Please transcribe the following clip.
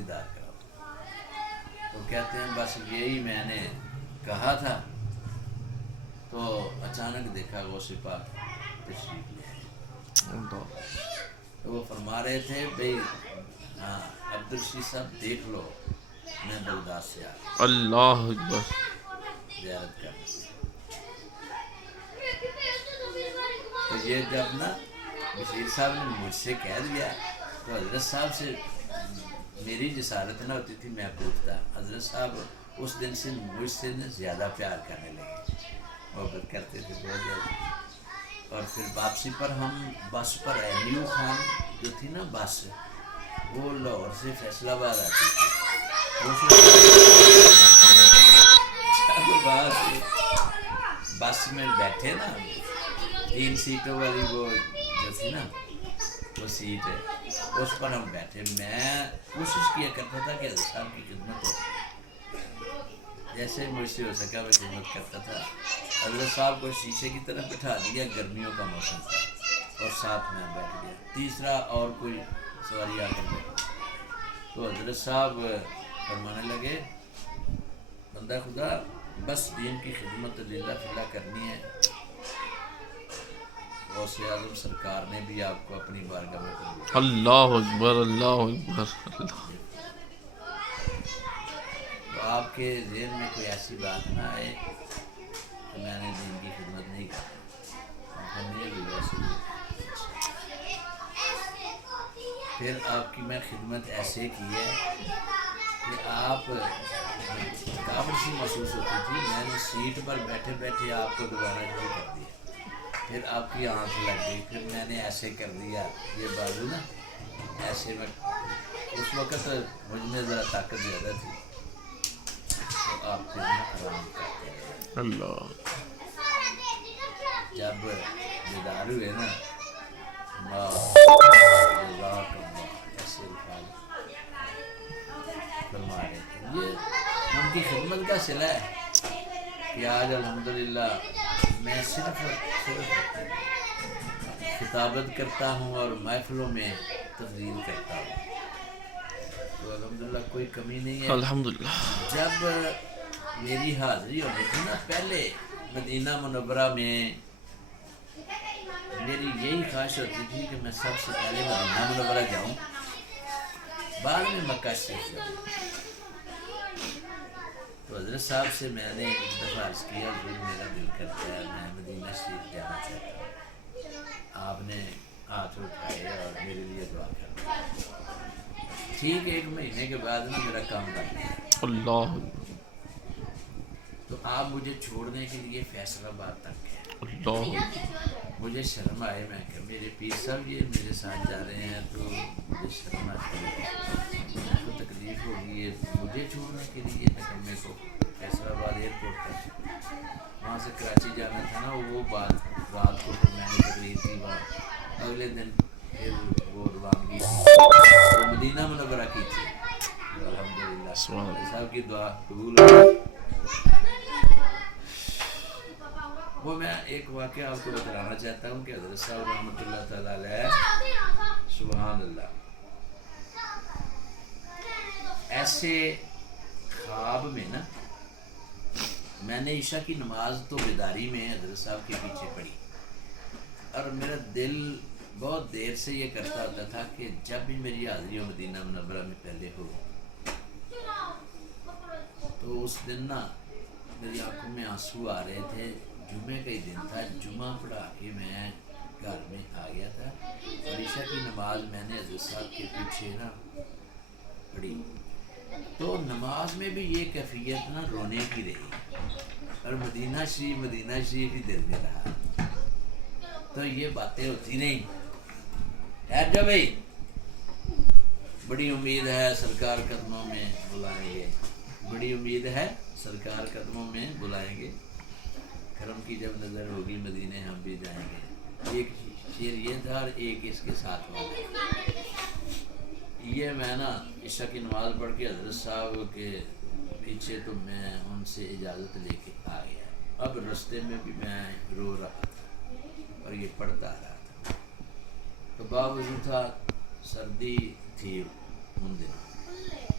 دیدار کراؤ. تو کہتے ہیں بس یہی میں نے کہا تھا تو اچانک دیکھا غوث پاک تشریف لے آئے. تو وہ فرما رہے تھے بھائی ہاں عبدالرشید صاحب دیکھ لو میں بغداد سے آ گیا اللہ اکبر. زیارت کرنے. تو یہ جب نا بشیر صاحب نے مجھ سے کہہ دیا تو حضرت صاحب سے میری جسارت نہ ہوتی تھی. میں پوچھتا حضرت صاحب اس دن سے مجھ سے زیادہ پیار کرنے لگے, محبت کرتے تھے بہت زیادہ. اور پھر واپسی پر ہم بس پر آئے. نیو خان جو تھی نا بس وہ لاہور سے فیصل آباد آتی تھی. بس میں بیٹھے نا 3 سیٹوں والی وہ جو تھی نا وہ سیٹ ہے اس پر ہم بیٹھے. میں کوشش کیا کرتا تھا کہ حضرت صاحب کی خدمت ہو, جیسے مجھ سے ہو سکا میں خدمت کرتا تھا. حضرت صاحب کو شیشے کی طرف بٹھا دیا, گرمیوں کا موسم تھا اور ساتھ میں بیٹھ گیا. تیسرا اور کوئی سواری آ کر بیٹھ. تو حضرت صاحب فرمانے لگے بندہ خدا بس دین کی خدمت للہ فی اللہ کرنی ہے. غوث اعظم سرکار نے بھی آپ کو اپنی بارگاہ میں قبول کیا. اللہ اکبر اللہ اکبر. تو آپ کے ذہن میں کوئی ایسی بات نہ آئے کہ میں نے دین کی خدمت نہیں کی. پھر آپ کی میں خدمت ایسے کی ہے کہ آپ کافر سی محسوس ہوتی تھی. میں نے سیٹ پر بیٹھے بیٹھے آپ کو دوبارہ شروع کر دیا. پھر آپ کی آنکھ لگ گئی. پھر میں نے ایسے کر دیا یہ بازو نا ایسے. میں اس وقت مجھ میں ذرا طاقت زیادہ تھی تو آپ پھر آرام کرتے رہے. اللہ جب بیدار ہوئے نا ایسے فرما رہے تھے. یہ ان کی خدمت کا صلہ ہے کہ آج الحمدللہ میں صرف خطابت کرتا ہوں اور محفلوں میں تقریر کرتا ہوں. تو الحمدللہ کوئی کمی نہیں ہے. الحمدللہ. جب میری حاضری ہونی تھی نا پہلے مدینہ منورہ میں, میری یہی خواہش ہوتی تھی کہ میں سب سے پہلے مدینہ منورہ جاؤں, بعد میں مکہ شریف جاؤں. تو حضرت صاحب سے میں نے ایک دفعہ عرض کیا کہ میرا دل کرتا ہے میں مدینہ شریف جانا چاہتا ہوں. آپ نے ہاتھ اٹھائے اور میرے لیے دعا کر دی. ٹھیک 1 مہینے کے بعد نا میرا کام بن گیا. اللہ تو آپ مجھے چھوڑنے کے لیے فیصل آباد تک گئے. اللہ مجھے شرم آئے. میں کہ میرے پیر صاحب یہ میرے ساتھ جا رہے ہیں تو مجھے شرم آتی ہے, مجھ کو تکلیف ہوگی ہے مجھے چھوڑنے کے لیے نکمے کو فیصل آباد ایئرپورٹ تک. وہاں سے کراچی جانا تھا نا وہ بات رات کو پھر میں نے تقریر کی. وہاں اگلے دن پھر وہ روانگی وہ مدینہ منورہ کی تھی. الحمدللہ صاحب کی دعا قبول ہوئی. وہ میں ایک واقعہ آپ کو بتلانا چاہتا ہوں کہ حضرت صاحب رحمۃ اللہ تعالیٰ علیہ سبحان اللہ ایسے خواب میں نا میں نے عشاء کی نماز تو بیداری میں حضرت صاحب کے پیچھے پڑھی اور میرا دل بہت دیر سے یہ کرتا ہوتا تھا کہ جب بھی میری حاضری ہو مدینہ منورہ میں پہلے ہو. تو اس دن نا میری آنکھوں میں آنسو آ رہے تھے. جمعے کا ہی دن تھا. جمعہ پڑھا کے میں گھر میں آ گیا تھا اور عشاء کی نماز میں نے حضرت صاحب کے پیچھے نا پڑھی. تو نماز میں بھی یہ کیفیت نا رونے کی رہی اور مدینہ شریف ہی دل میں رہا. تو یہ باتیں ہوتی نہیں. خیر جا بھائی بڑی امید ہے سرکار قدموں میں بلائیں گے. بڑی امید ہے سرکار قدموں میں بلائیں گے. کرم کی جب نظر ہوگی مدینے ہم بھی جائیں گے. ایک شعر یہ تھا اور ایک اس کے ساتھ والا. یہ میں نا عشاء کی نماز پڑھ کے حضرت صاحب کے پیچھے تو میں ان سے اجازت لے کے آ گیا. اب رستے میں بھی میں رو رہا تھا اور یہ پڑھتا رہا تھا. تو باوجود تھا سردی تھی ان دنوں.